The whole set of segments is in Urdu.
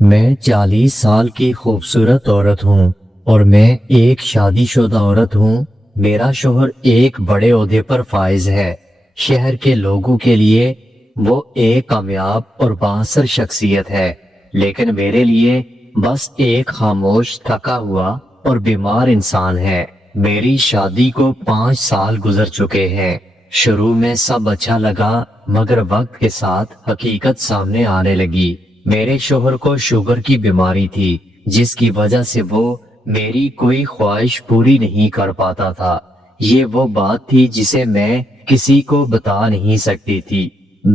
میں 40 سال کی خوبصورت عورت ہوں اور میں ایک شادی شدہ عورت ہوں۔ میرا شوہر ایک بڑے عہدے پر فائز ہے۔ شہر کے لوگوں کے لیے وہ ایک کامیاب اور بااثر شخصیت ہے، لیکن میرے لیے بس ایک خاموش، تھکا ہوا اور بیمار انسان ہے۔ میری شادی کو 5 سال گزر چکے ہیں۔ شروع میں سب اچھا لگا، مگر وقت کے ساتھ حقیقت سامنے آنے لگی۔ میرے شوہر کو شوگر کی بیماری تھی، جس کی وجہ سے وہ میری کوئی خواہش پوری نہیں کر پاتا تھا۔ یہ وہ بات تھی جسے میں کسی کو بتا نہیں سکتی تھی۔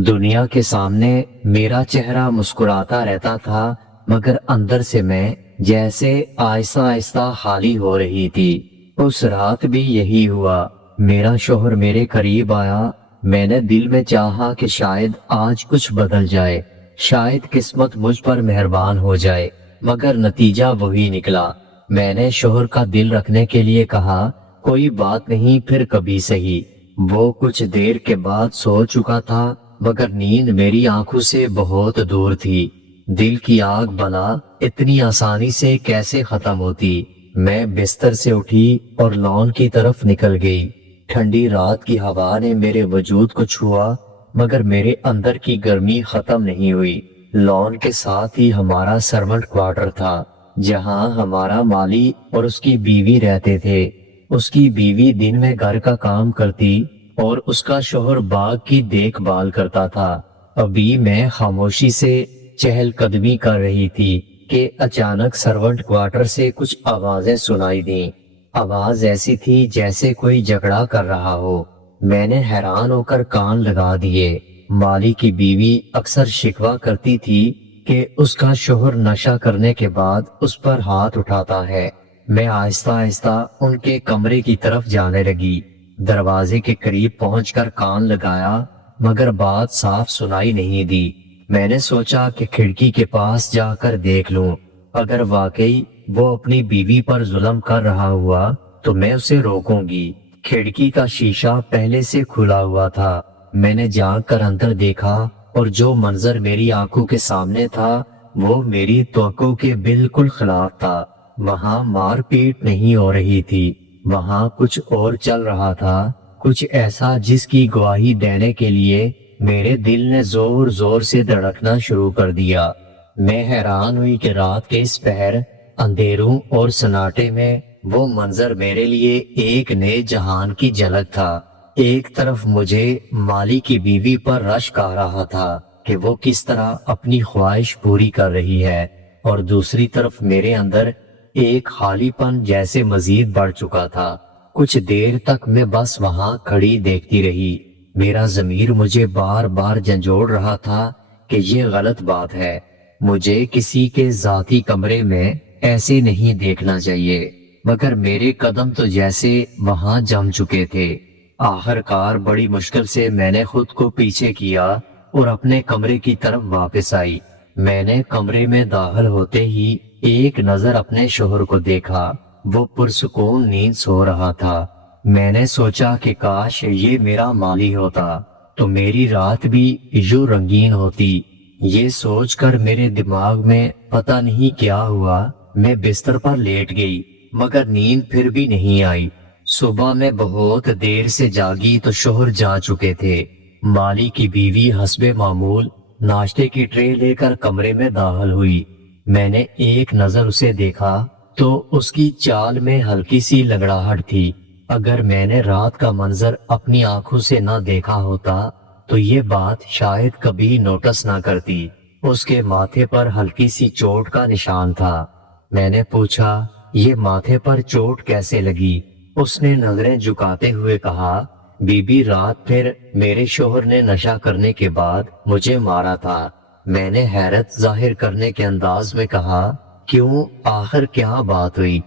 دنیا کے سامنے میرا چہرہ مسکراتا رہتا تھا، مگر اندر سے میں جیسے آہستہ آہستہ خالی ہو رہی تھی۔ اس رات بھی یہی ہوا۔ میرا شوہر میرے قریب آیا۔ میں نے دل میں چاہا کہ شاید آج کچھ بدل جائے، شاید قسمت مجھ پر مہربان ہو جائے، مگر نتیجہ وہی نکلا۔ میں نے شوہر کا دل رکھنے کے لیے کہا، کوئی بات نہیں، پھر کبھی سہی۔ وہ کچھ دیر کے بعد سو چکا تھا، مگر نیند میری آنکھوں سے بہت دور تھی۔ دل کی آگ بلا اتنی آسانی سے کیسے ختم ہوتی؟ میں بستر سے اٹھی اور لان کی طرف نکل گئی۔ ٹھنڈی رات کی ہوا نے میرے وجود کو چھوا، مگر میرے اندر کی گرمی ختم نہیں ہوئی۔ لان کے ساتھ ہی ہمارا سرونٹ کوارٹر تھا، جہاں ہمارا مالی اور اس کی بیوی رہتے تھے۔ اس کی بیوی دن میں گھر کا کام کرتی اور اس کا شوہر باغ کی دیکھ بھال کرتا تھا۔ ابھی میں خاموشی سے چہل قدمی کر رہی تھی کہ اچانک سرونٹ کوارٹر سے کچھ آوازیں سنائی دیں۔ آواز ایسی تھی جیسے کوئی جھگڑا کر رہا ہو۔ میں نے حیران ہو کر کان لگا دیے۔ مالی کی بیوی اکثر شکوہ کرتی تھی کہ اس کا شوہر نشہ کرنے کے بعد اس پر ہاتھ اٹھاتا ہے۔ میں آہستہ آہستہ ان کے کمرے کی طرف جانے لگی۔ دروازے کے قریب پہنچ کر کان لگایا، مگر بات صاف سنائی نہیں دی۔ میں نے سوچا کہ کھڑکی کے پاس جا کر دیکھ لوں۔ اگر واقعی وہ اپنی بیوی پر ظلم کر رہا ہوا تو میں اسے روکوں گی۔ کھڑکی کا شیشہ پہلے سے کھلا ہوا تھا۔ میں نے جھانک کر اندر دیکھا اور جو منظر میری آنکھوں کے سامنے تھا وہ میری توقع کے بالکل خلاف تھا۔ وہاں مار پیٹ نہیں ہو رہی تھی، وہاں کچھ اور چل رہا تھا، کچھ ایسا جس کی گواہی دینے کے لیے میرے دل نے زور زور سے دھڑکنا شروع کر دیا۔ میں حیران ہوئی کہ رات کے اس پہر، اندھیروں اور سناٹے میں وہ منظر میرے لیے ایک نئے جہان کی جھلک تھا۔ ایک طرف مجھے مالی کی بیوی پر رشک آ رہا تھا کہ وہ کس طرح اپنی خواہش پوری کر رہی ہے، اور دوسری طرف میرے اندر ایک خالی پن جیسے مزید بڑھ چکا تھا۔ کچھ دیر تک میں بس وہاں کھڑی دیکھتی رہی۔ میرا ضمیر مجھے بار بار جھنجھوڑ رہا تھا کہ یہ غلط بات ہے، مجھے کسی کے ذاتی کمرے میں ایسے نہیں دیکھنا چاہیے، مگر میرے قدم تو جیسے وہاں جم چکے تھے۔ آخر کار بڑی مشکل سے میں نے خود کو پیچھے کیا اور اپنے کمرے کی طرف واپس آئی۔ میں نے کمرے میں داخل ہوتے ہی ایک نظر اپنے شوہر کو دیکھا۔ وہ پرسکون نیند سو رہا تھا۔ میں نے سوچا کہ کاش یہ میرا مالی ہوتا تو میری رات بھی یوں رنگین ہوتی۔ یہ سوچ کر میرے دماغ میں پتہ نہیں کیا ہوا، میں بستر پر لیٹ گئی، مگر نیند پھر بھی نہیں آئی۔ صبح میں بہت دیر سے جاگی تو شوہر جا چکے تھے۔ مالی کی بیوی حسب معمول ناشتے کی ٹرے لے کر کمرے میں داخل ہوئی۔ میں نے ایک نظر اسے دیکھا تو اس کی چال میں ہلکی سی لگڑاہٹ تھی۔ اگر میں نے رات کا منظر اپنی آنکھوں سے نہ دیکھا ہوتا تو یہ بات شاید کبھی نوٹس نہ کرتی۔ اس کے ماتھے پر ہلکی سی چوٹ کا نشان تھا۔ میں نے پوچھا، یہ ماتھے پر چوٹ کیسے لگی؟ اس نے نظریں جھکاتے ہوئے کہا، بی بی رات پھر میرے شوہر نے نشہ کرنے کے بعد مجھے مارا تھا۔ میں نے حیرت ظاہر کرنے کے انداز میں کہا، کیوں؟ آخر کیا بات ہوئی؟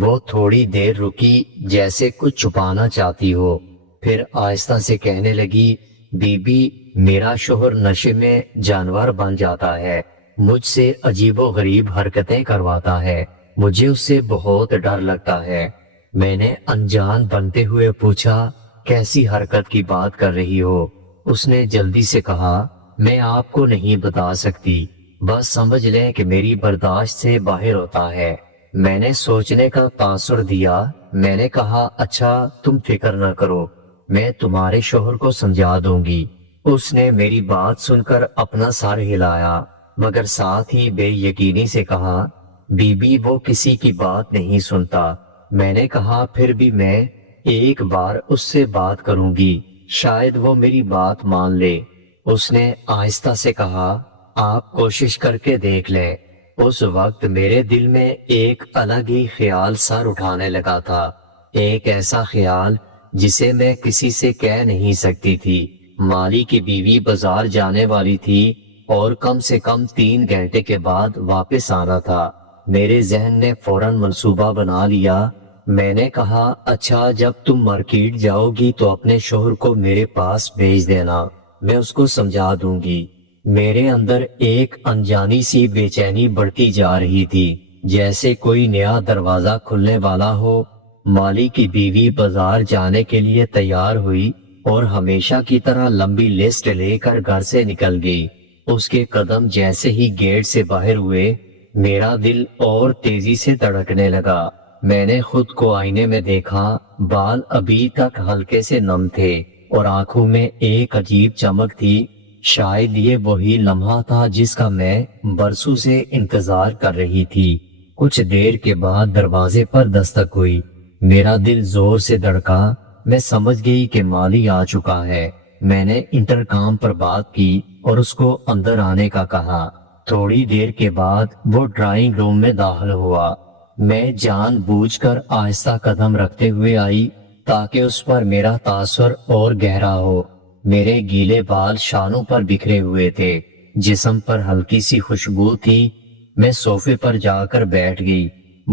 وہ تھوڑی دیر رکی جیسے کچھ چھپانا چاہتی ہو، پھر آہستہ سے کہنے لگی، بی بی میرا شوہر نشے میں جانور بن جاتا ہے، مجھ سے عجیب و غریب حرکتیں کرواتا ہے، مجھے اس سے بہت ڈر لگتا ہے۔ میں نے انجان بنتے ہوئے پوچھا، کیسی حرکت کی بات کر رہی ہو؟ اس نے جلدی سے کہا، میں آپ کو نہیں بتا سکتی، بس سمجھ لیں کہ میری برداشت سے باہر ہوتا ہے۔ میں نے سوچنے کا تاثر دیا۔ میں نے کہا اچھا تم فکر نہ کرو، میں تمہارے شوہر کو سمجھا دوں گی۔ اس نے میری بات سن کر اپنا سر ہلایا مگر ساتھ ہی بے یقینی سے کہا بی بی وہ کسی کی بات نہیں سنتا۔ میں نے کہا پھر بھی میں ایک بار اس سے بات کروں گی، شاید وہ میری بات مان لے۔ اس نے آہستہ سے کہا آپ کوشش کر کے دیکھ لیں۔ اس وقت میرے دل میں ایک الگ ہی خیال سر اٹھانے لگا تھا، ایک ایسا خیال جسے میں کسی سے کہہ نہیں سکتی تھی۔ مالی کی بیوی بازار جانے والی تھی اور کم سے کم 3 گھنٹے کے بعد واپس آنا تھا۔ میرے ذہن نے فوراً منصوبہ بنا لیا۔ میں نے کہا اچھا جب تم مارکیٹ جاؤ گی تو اپنے شوہر کو میرے پاس بھیج دینا، میں اس کو سمجھا دوں گی۔ میرے اندر ایک انجانی سی بے چینی بڑھتی جا رہی تھی، جیسے کوئی نیا دروازہ کھلنے والا ہو۔ مالی کی بیوی بازار جانے کے لیے تیار ہوئی اور ہمیشہ کی طرح لمبی لسٹ لے کر گھر سے نکل گئی۔ اس کے قدم جیسے ہی گیٹ سے باہر ہوئے میرا دل اور تیزی سے دھڑکنے لگا۔ میں نے خود کو آئینے میں دیکھا، بال ابھی تک ہلکے سے نم تھے اور آنکھوں میں ایک عجیب چمک تھی۔ شاید یہ وہی لمحہ تھا جس کا میں برسوں سے انتظار کر رہی تھی۔ کچھ دیر کے بعد دروازے پر دستک ہوئی، میرا دل زور سے دھڑکا۔ میں سمجھ گئی کہ مالی آ چکا ہے۔ میں نے انٹرکام پر بات کی اور اس کو اندر آنے کا کہا۔ تھوڑی دیر کے بعد وہ ڈرائنگ روم میں داخل ہوا۔ میں جان بوجھ کر آہستہ قدم رکھتے ہوئے آئی تاکہ اس پر میرا تاثر اور گہرا ہو۔ میرے گیلے بال شانوں پر بکھرے ہوئے تھے، جسم پر ہلکی سی خوشبو تھی۔ میں صوفے پر جا کر بیٹھ گئی۔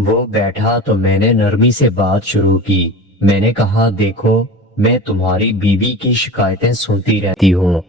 وہ بیٹھا تو میں نے نرمی سے بات شروع کی۔ میں نے کہا دیکھو میں تمہاری بیوی کی شکایتیں سنتی رہتی ہوں،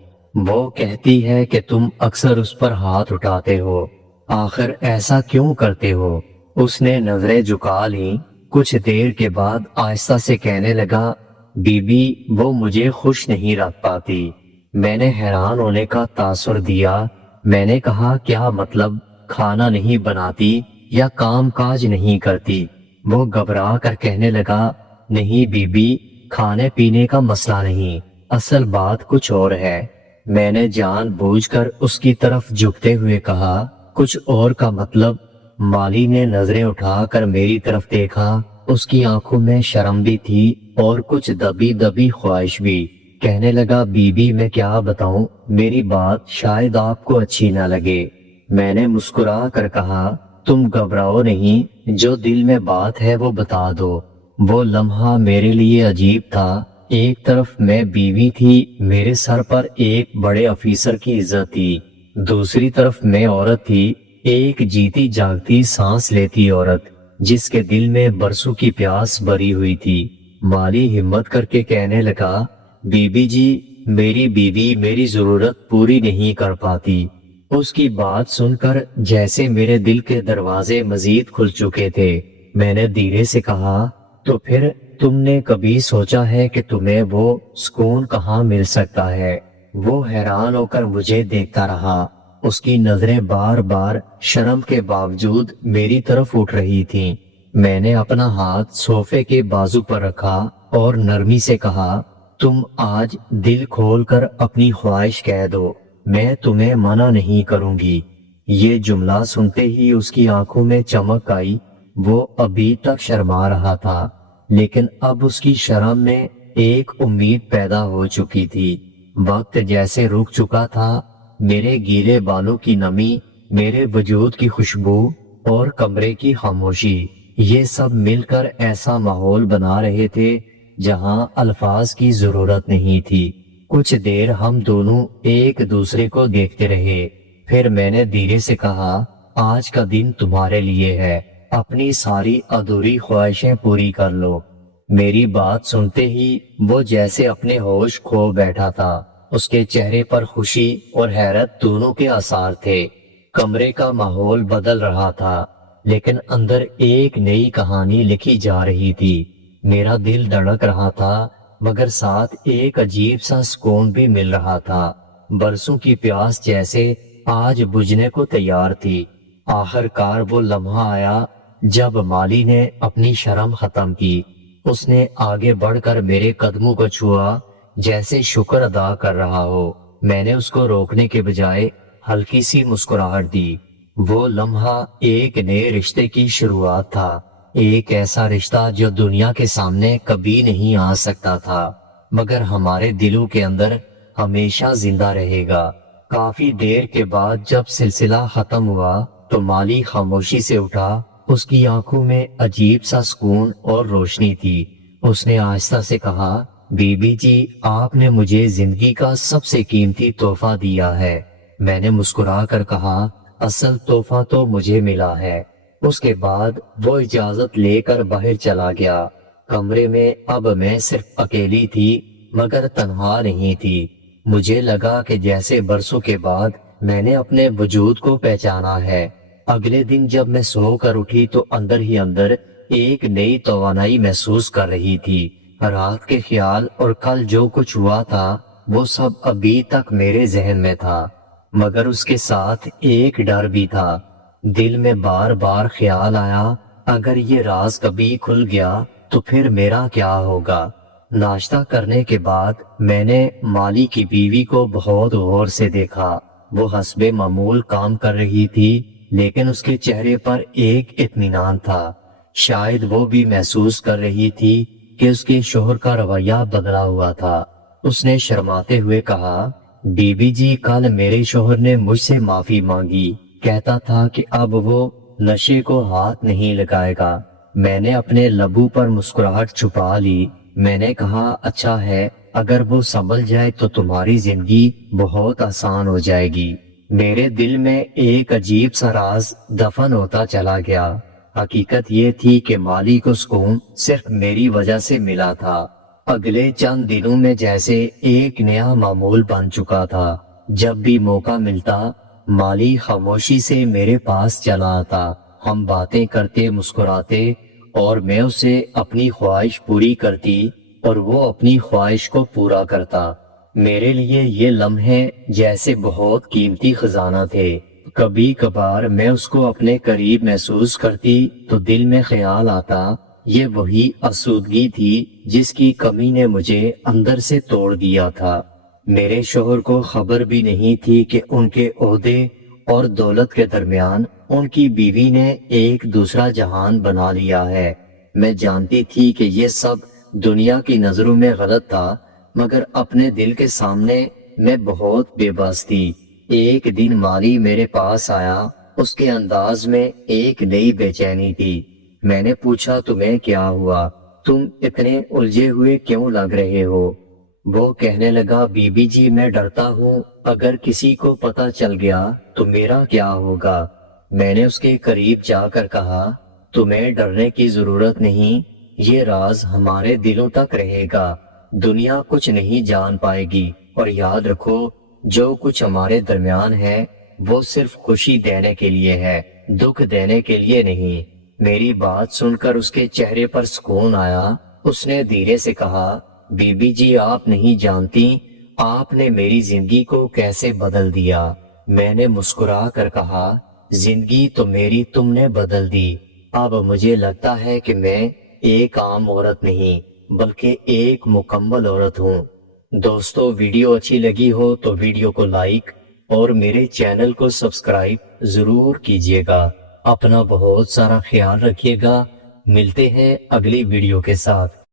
وہ کہتی ہے کہ تم اکثر اس پر ہاتھ اٹھاتے ہو، آخر ایسا کیوں کرتے ہو؟ اس نے نظریں جھکا لیں۔ کچھ دیر کے بعد آہستہ سے کہنے لگا بی بی وہ مجھے خوش نہیں رکھ پاتی۔ میں نے حیران ہونے کا تاثر دیا۔ میں نے کہا کیا مطلب، کھانا نہیں بناتی یا کام کاج نہیں کرتی؟ وہ گھبرا کر کہنے لگا نہیں بی بی کھانے پینے کا مسئلہ نہیں، اصل بات کچھ اور ہے۔ میں نے جان بوجھ کر اس کی طرف جھکتے ہوئے کہا کچھ اور کا مطلب؟ مالی نے نظریں اٹھا کر میری طرف دیکھا، اس کی آنکھوں میں شرم بھی تھی اور کچھ دبی دبی خواہش بھی۔ کہنے لگا بی بی میں کیا بتاؤں، میری بات شاید آپ کو اچھی نہ لگے۔ میں نے مسکرا کر کہا تم گھبراؤ نہیں، جو دل میں بات ہے وہ بتا دو۔ وہ لمحہ میرے لیے عجیب تھا، ایک طرف میں بیوی تھی، میرے سر پر ایک بڑے افیسر کی عزت تھی، دوسری طرف میں عورت تھی، ایک جیتی جاگتی سانس لیتی عورت جس کے دل میں برسوں کی پیاس بھری ہوئی تھی۔ مالی ہمت کر کے کہنے لگا بی بی جی میری بیوی میری ضرورت پوری نہیں کر پاتی۔ اس کی بات سن کر جیسے میرے دل کے دروازے مزید کھل چکے تھے۔ میں نے دھیرے سے کہا تو پھر تم نے کبھی سوچا ہے کہ تمہیں وہ سکون کہاں مل سکتا ہے؟ وہ حیران ہو کر مجھے دیکھتا رہا، اس کی نظریں بار بار شرم کے باوجود میری طرف اٹھ رہی تھیں۔ میں نے اپنا ہاتھ صوفے کے بازو پر رکھا اور نرمی سے کہا تم آج دل کھول کر اپنی خواہش کہہ دو، میں تمہیں منع نہیں کروں گی۔ یہ جملہ سنتے ہی اس کی آنکھوں میں چمک آئی۔ وہ ابھی تک شرما رہا تھا لیکن اب اس کی شرم میں ایک امید پیدا ہو چکی تھی۔ وقت جیسے رک چکا تھا، میرے گیلے بالوں کی نمی، میرے وجود کی خوشبو اور کمرے کی خاموشی، یہ سب مل کر ایسا ماحول بنا رہے تھے جہاں الفاظ کی ضرورت نہیں تھی۔ کچھ دیر ہم دونوں ایک دوسرے کو دیکھتے رہے، پھر میں نے دھیرے سے کہا آج کا دن تمہارے لیے ہے، اپنی ساری ادھوری خواہشیں پوری کر لو۔ میری بات سنتے ہی وہ جیسے اپنے ہوش کھو بیٹھا تھا، اس کے چہرے پر خوشی اور حیرت دونوں کے آثار تھے۔ کمرے کا ماحول بدل رہا تھا لیکن اندر ایک نئی کہانی لکھی جا رہی تھی۔ میرا دل دھڑک رہا تھا مگر ساتھ ایک عجیب سا سکون بھی مل رہا تھا، برسوں کی پیاس جیسے آج بجھنے کو تیار تھی۔ آخر کار وہ لمحہ آیا جب مالی نے اپنی شرم ختم کی۔ اس نے آگے بڑھ کر میرے قدموں کو چھوا جیسے شکر ادا کر رہا ہو۔ میں نے اس کو روکنے کے بجائے ہلکی سی مسکراہٹ دی۔ وہ لمحہ ایک نئے رشتے کی شروعات تھا، ایک ایسا رشتہ جو دنیا کے سامنے کبھی نہیں آ سکتا تھا مگر ہمارے دلوں کے اندر ہمیشہ زندہ رہے گا۔ کافی دیر کے بعد جب سلسلہ ختم ہوا تو مالی خاموشی سے اٹھا۔ اس کی آنکھوں میں عجیب سا سکون اور روشنی تھی۔ اس نے آہستہ سے کہا، بی بی جی، آپ نے مجھے زندگی کا سب سے قیمتی تحفہ دیا ہے۔ میں نے مسکرا کر کہا، اصل تحفہ تو مجھے ملا ہے۔ اس کے بعد وہ اجازت لے کر باہر چلا گیا۔ کمرے میں اب میں صرف اکیلی تھی مگر تنہا نہیں تھی۔ مجھے لگا کہ جیسے برسوں کے بعد میں نے اپنے وجود کو پہچانا ہے۔ اگلے دن جب میں سو کر اٹھی تو اندر ہی اندر ایک نئی توانائی محسوس کر رہی تھی۔ رات کے خیال اور کل جو کچھ ہوا تھا وہ سب ابھی تک میرے ذہن میں تھا مگر اس کے ساتھ ایک ڈر بھی تھا۔ دل میں بار بار خیال آیا، اگر یہ راز کبھی کھل گیا تو پھر میرا کیا ہوگا۔ ناشتہ کرنے کے بعد میں نے مالی کی بیوی کو بہت غور سے دیکھا۔ وہ حسب معمول کام کر رہی تھی لیکن اس کے چہرے پر ایک اطمینان تھا۔ شاید وہ بھی محسوس کر رہی تھی کہ اس کے شوہر کا رویہ بدلا ہوا تھا۔ اس نے شرماتے ہوئے کہا، بی بی جی، کل میرے شوہر نے مجھ سے معافی مانگی، کہتا تھا کہ اب وہ نشے کو ہاتھ نہیں لگائے گا۔ میں نے اپنے لبوں پر مسکراہٹ چھپا لی۔ میں نے کہا، اچھا ہے، اگر وہ سنبھل جائے تو تمہاری زندگی بہت آسان ہو جائے گی۔ میرے دل میں ایک عجیب سا راز دفن ہوتا چلا گیا۔ حقیقت یہ تھی کہ مالی کو سکون صرف میری وجہ سے ملا تھا۔ اگلے چند دنوں میں جیسے ایک نیا معمول بن چکا تھا۔ جب بھی موقع ملتا مالی خاموشی سے میرے پاس چلا آتا۔ ہم باتیں کرتے، مسکراتے اور میں اسے اپنی خواہش پوری کرتی اور وہ اپنی خواہش کو پورا کرتا۔ میرے لیے یہ لمحے جیسے بہت قیمتی خزانہ تھے۔ کبھی کبھار میں اس کو اپنے قریب محسوس کرتی تو دل میں خیال آتا، یہ وہی آسودگی تھی جس کی کمی نے مجھے اندر سے توڑ دیا تھا۔ میرے شوہر کو خبر بھی نہیں تھی کہ ان کے عہدے اور دولت کے درمیان ان کی بیوی نے ایک دوسرا جہان بنا لیا ہے۔ میں جانتی تھی کہ یہ سب دنیا کی نظروں میں غلط تھا مگر اپنے دل کے سامنے میں بہت بے بس تھی۔ ایک دن مالی میرے پاس آیا، اس کے انداز میں ایک نئی بے چینی تھی۔ میں نے پوچھا، تمہیں کیا ہوا؟ تم اتنے الجھے ہوئے کیوں لگ رہے ہو؟ وہ کہنے لگا، بی بی جی، میں ڈرتا ہوں اگر کسی کو پتہ چل گیا تو میرا کیا ہوگا۔ میں نے اس کے قریب جا کر کہا، تمہیں ڈرنے کی ضرورت نہیں، یہ راز ہمارے دلوں تک رہے گا، دنیا کچھ نہیں جان پائے گی، اور یاد رکھو جو کچھ ہمارے درمیان ہے وہ صرف خوشی دینے کے لیے ہے، دکھ دینے کے لیے نہیں۔ میری بات سن کر اس کے چہرے پر سکون آیا۔ اس نے دھیرے سے کہا، بی بی جی، آپ نہیں جانتی آپ نے میری زندگی کو کیسے بدل دیا۔ میں نے مسکرا کر کہا، زندگی تو میری تم نے بدل دی۔ اب مجھے لگتا ہے کہ میں ایک عام عورت نہیں بلکہ ایک مکمل عورت ہوں۔ دوستو، ویڈیو اچھی لگی ہو تو ویڈیو کو لائک اور میرے چینل کو سبسکرائب ضرور کیجیے گا۔ اپنا بہت سارا خیال رکھیے گا۔ ملتے ہیں اگلی ویڈیو کے ساتھ۔